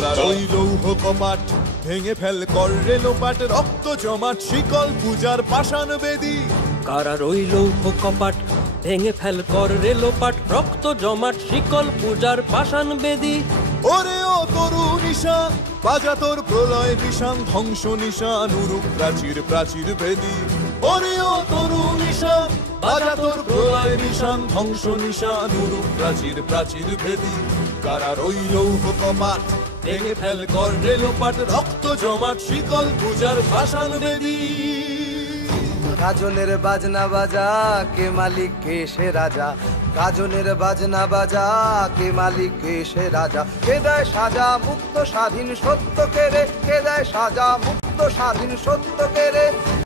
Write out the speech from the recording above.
কারার ওই লৌহ কপাট ভেঙে ফেল কর রে লোপাট, রক্ত জমাট শিকল পূজার পাষাণ বেদী। কারার ওই লৌহ কপাট ভেঙে ফেল কর রে লোপাট, রক্ত জমাট শিকল পূজার পাষাণ বেদী। ওরে ও তরু নিশান বাজা তোর প্রলয় বিষান, ধ্বংস নিশান উরুক প্রাচীর প্রাচীর ভেদী। ওরে ও তরু নিশান বাজা তোর প্রলয় নিশান, ধ্বংস নিশান উরুক প্রাচীর প্রাচীর ভেদী। কারার ওই লৌহ কপাট ভেঙে ফেল কর রে লোপাট, রক্ত জমাট শিকল পূজার পাষাণ বেদী। গাজনের বাজনা বাজা, কে মালিক কে সে রাজা। গাজনের বাজনা বাজা, কে মালিক কে সে রাজা। কে দেয় সাজা মুক্ত স্বাধীন সত্য কে রে, কে দেয় সাজা মুক্ত স্বাধীন সত্য কে রে।